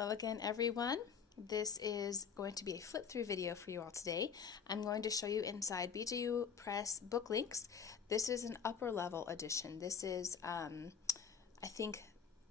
Hello again, everyone. This is going to be a flip-through video for you all today. I'm going to show you inside BJU Press BookLinks. This is an upper level edition. This is, I think,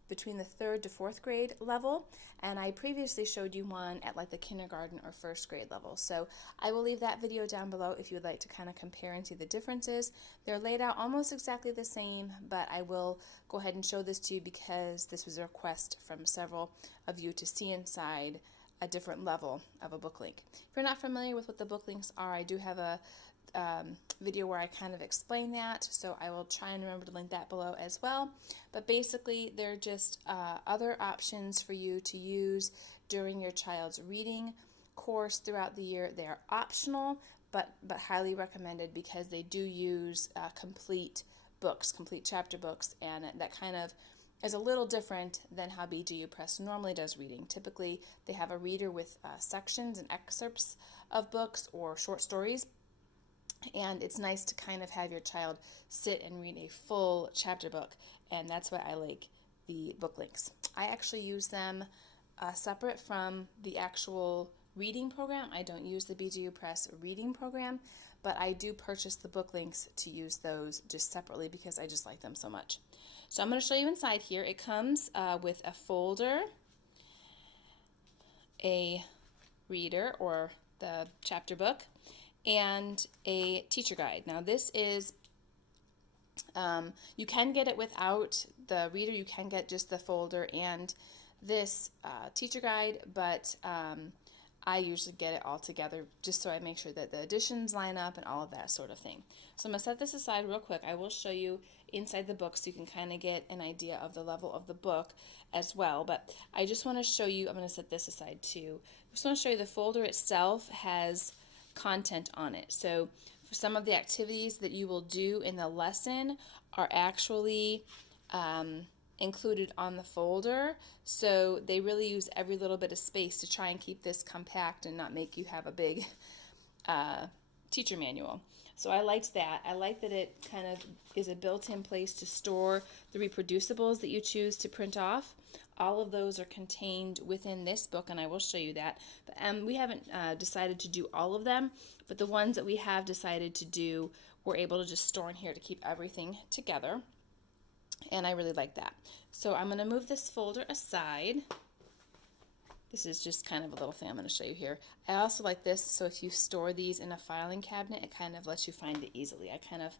between the 3rd to 4th grade level, and I previously showed you one at like the kindergarten or 1st grade level. So I will leave that video down below if you would like to kind of compare and see the differences. They're laid out almost exactly the same, but I will go ahead and show this to you because this was a request from several of you to see inside a different level of a book link. If you're not familiar with what the book links are, I do have a video where I kind of explain that, so I will try and remember to link that below as well. But basically, they're just other options for you to use during your child's reading course throughout the year. They are optional, but highly recommended because they do use complete books, complete chapter books, and that kind of is a little different than how BJU Press normally does reading. Typically, they have a reader with sections and excerpts of books or short stories. And it's nice to kind of have your child sit and read a full chapter book, and that's why I like the book links. I actually use them separate from the actual reading program. I don't use the BJU Press reading program, but I do purchase the book links to use those just separately because I just like them so much. So I'm going to show you inside here. It comes with a folder, a reader or the chapter book, and a teacher guide. Now this is, you can get it without the reader, you can get just the folder and this teacher guide, but I usually get it all together just so I make sure that the editions line up and all of that sort of thing. So I'm going to set this aside real quick. I will show you inside the book so you can kind of get an idea of the level of the book as well, but I just want to show you, I'm going to set this aside too. I just want to show you the folder itself has content on it. So for some of the activities that you will do in the lesson are actually included on the folder, so they really use every little bit of space to try and keep this compact and not make you have a big teacher manual. So I liked that. I like that it kind of is a built-in place to store the reproducibles that you choose to print off. All of those are contained within this book, and I will show you that. But, we haven't decided to do all of them, but the ones that we have decided to do, we're able to just store in here to keep everything together, and I really like that. So I'm going to move this folder aside. This is just kind of a little thing I'm going to show you here. I also like this, so if you store these in a filing cabinet, it kind of lets you find it easily. I kind of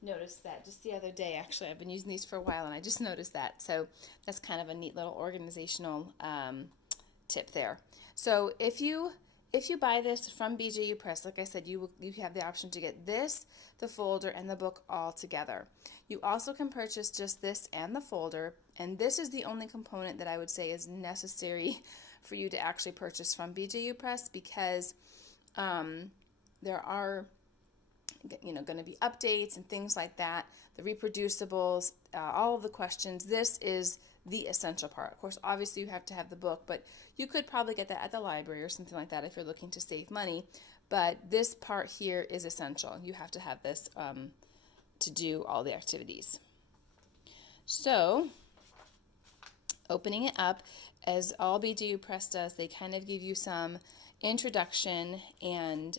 noticed that just the other day. Actually, I've been using these for a while and I just noticed that. So that's kind of a neat little organizational tip there. So if you buy this from BJU Press, like I said, you have the option to get this, the folder, and the book all together. You also can purchase just this and the folder, and this is the only component that I would say is necessary for you to actually purchase from BJU Press because there are going to be updates and things like that, the reproducibles, all of the questions. This is the essential part. Of course, obviously you have to have the book, but you could probably get that at the library or something like that if you're looking to save money. But this part here is essential. You have to have this to do all the activities. So, opening it up, as all BJU Press does, they kind of give you some introduction and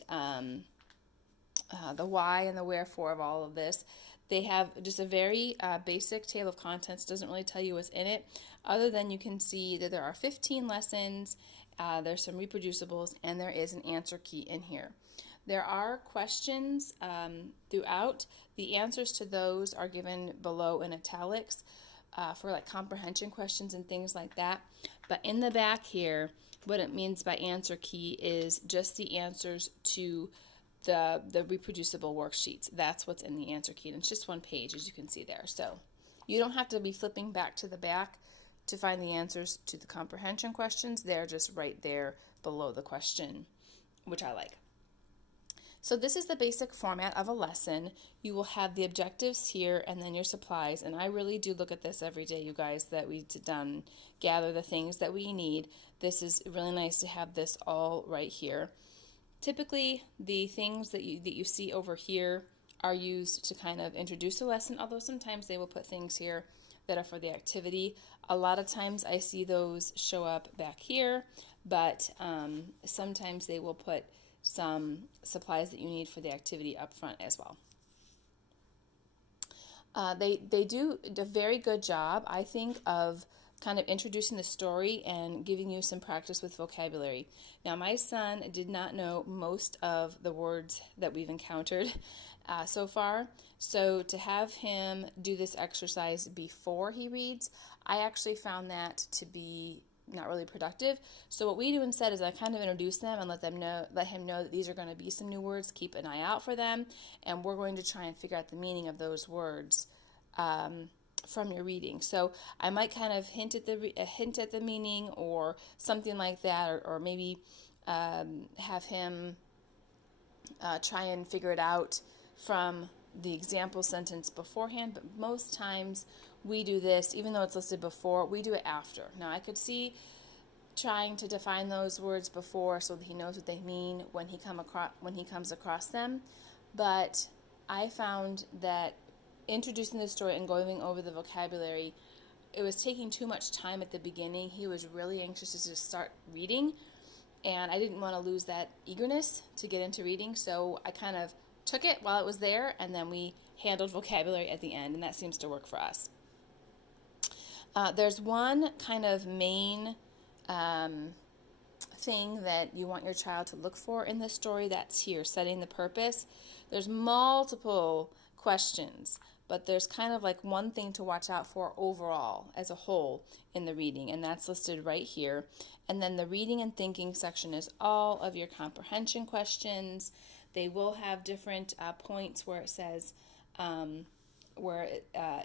the why and the wherefore of all of this. They have just a very basic table of contents. Doesn't really tell you what's in it, other than you can see that there are 15 lessons, there's some reproducibles, and there is an answer key in here. There are questions throughout. The answers to those are given below in italics for like comprehension questions and things like that. But in the back here, what it means by answer key is just the answers to the reproducible worksheets. That's what's in the answer key, and it's just one page, as you can see there. So you don't have to be flipping back to the back to find the answers to the comprehension questions. They're just right there below the question, which I like. So this is the basic format of a lesson. You will have the objectives here and then your supplies, and I really do look at this every day, you guys, that we sit down and gather the things that we need. This is really nice to have this all right here. Typically, the things that you see over here are used to kind of introduce a lesson, although sometimes they will put things here that are for the activity. A lot of times I see those show up back here, but sometimes they will put some supplies that you need for the activity up front as well. They do a very good job, I think, of kind of introducing the story and giving you some practice with vocabulary. Now, my son did not know most of the words that we've encountered so far, so to have him do this exercise before he reads, I actually found that to be not really productive. So what we do instead is I kind of introduce them and let him know that these are going to be some new words. Keep an eye out for them, and we're going to try and figure out the meaning of those words from your reading. So I might kind of hint at the meaning or something like that, or maybe have him try and figure it out from the example sentence beforehand. But most times we do this, even though it's listed before, we do it after. Now I could see trying to define those words before so that he knows what they mean when he comes across them, but I found that introducing the story and going over the vocabulary, it was taking too much time at the beginning. He was really anxious to just start reading, and I didn't want to lose that eagerness to get into reading, so I kind of took it while it was there, and then we handled vocabulary at the end, and that seems to work for us. There's one kind of main thing that you want your child to look for in this story. That's here, setting the purpose. There's multiple questions, but there's kind of like one thing to watch out for overall as a whole in the reading, and that's listed right here. And then the reading and thinking section is all of your comprehension questions. They will have different points where it says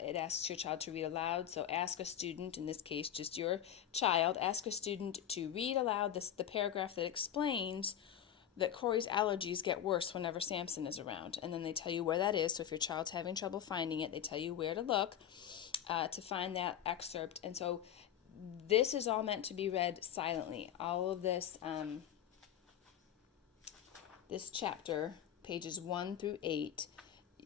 it asks your child to read aloud. So ask a student, in this case just your child, ask a student to read aloud the paragraph that explains that Corey's allergies get worse whenever Samson is around. And then they tell you where that is. So if your child's having trouble finding it, they tell you where to look to find that excerpt. And so this is all meant to be read silently. All of this, this chapter, pages 1 through 8,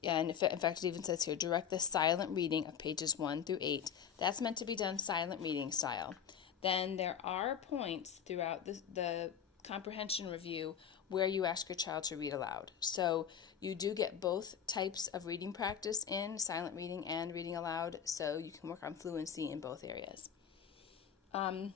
and in fact it even says here, direct the silent reading of pages 1 through 8. That's meant to be done silent reading style. Then there are points throughout the comprehension review where you ask your child to read aloud. So you do get both types of reading practice in, silent reading and reading aloud, so you can work on fluency in both areas.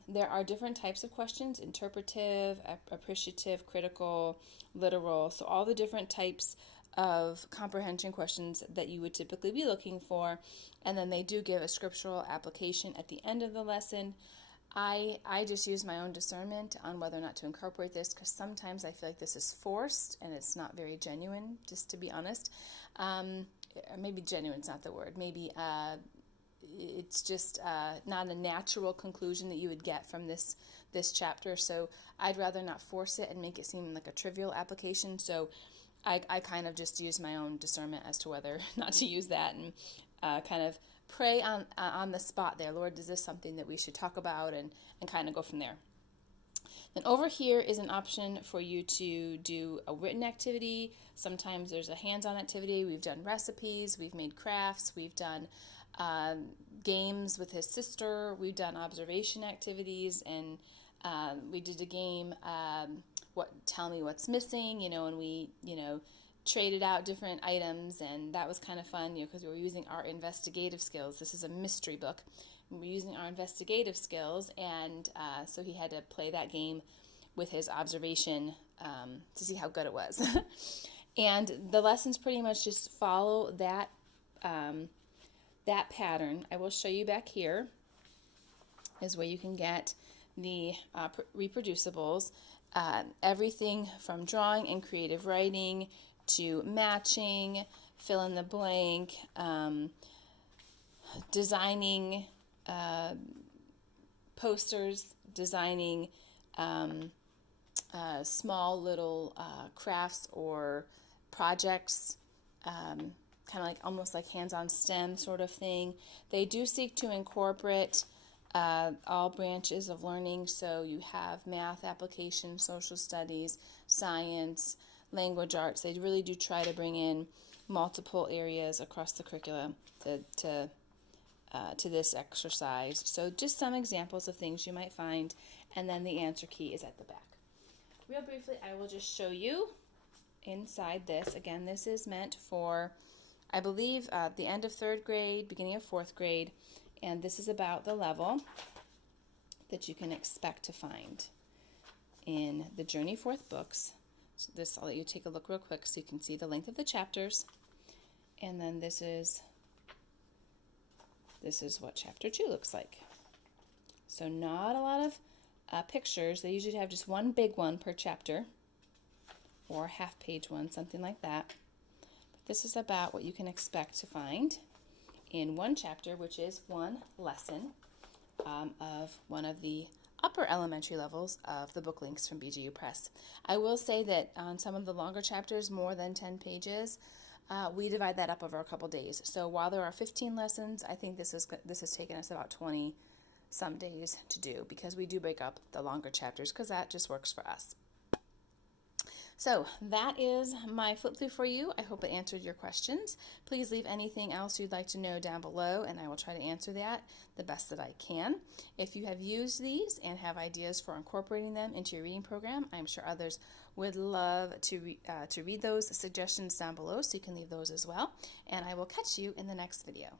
There are different types of questions: interpretive, appreciative, critical, literal. So all the different types of comprehension questions that you would typically be looking for. And then they do give a scriptural application at the end of the lesson. I just use my own discernment on whether or not to incorporate this, because sometimes I feel like this is forced and it's not very genuine, just to be honest. Maybe genuine is not the word. Maybe it's just not a natural conclusion that you would get from this chapter. So I'd rather not force it and make it seem like a trivial application. So I kind of just use my own discernment as to whether not to use that, and kind of pray on the spot there. Lord, is this something that we should talk about, and kind of go from there. Then over here is an option for you to do a written activity. Sometimes there's a hands-on activity. We've done recipes, we've made crafts, we've done games with his sister, we've done observation activities, and we did a game, tell me what's missing, and we, traded out different items, and that was kind of fun, because we were using our investigative skills. This is a mystery book. We're using our investigative skills, and so he had to play that game with his observation to see how good it was. And the lessons pretty much just follow that pattern. I will show you back here is where you can get the reproducibles. Everything from drawing and creative writing to matching, fill in the blank, designing posters, designing small little crafts or projects, kind of like almost like hands-on STEM sort of thing. They do seek to incorporate all branches of learning, so you have math application, social studies, science, language arts. They really do try to bring in multiple areas across the curriculum to to this exercise. So just some examples of things you might find, and then the answer key is at the back. Real briefly, I will just show you inside this. Again, this is meant for, I believe, the end of 3rd grade, beginning of 4th grade, and this is about the level that you can expect to find in the Journey Forth books. So this, I'll let you take a look real quick so you can see the length of the chapters. And then this is what chapter 2 looks like. So not a lot of pictures. They usually have just one big one per chapter, or a half-page one, something like that. But this is about what you can expect to find in one chapter, which is one lesson of one of the upper elementary levels of the BookLinks from BJU Press. I will say that on some of the longer chapters, more than 10 pages, we divide that up over a couple days. So while there are 15 lessons, I think this has taken us about 20 some days to do, because we do break up the longer chapters because that just works for us. So that is my flip through for you. I hope it answered your questions. Please leave anything else you'd like to know down below, and I will try to answer that the best that I can. If you have used these and have ideas for incorporating them into your reading program, I'm sure others would love to read those suggestions down below, so you can leave those as well. And I will catch you in the next video.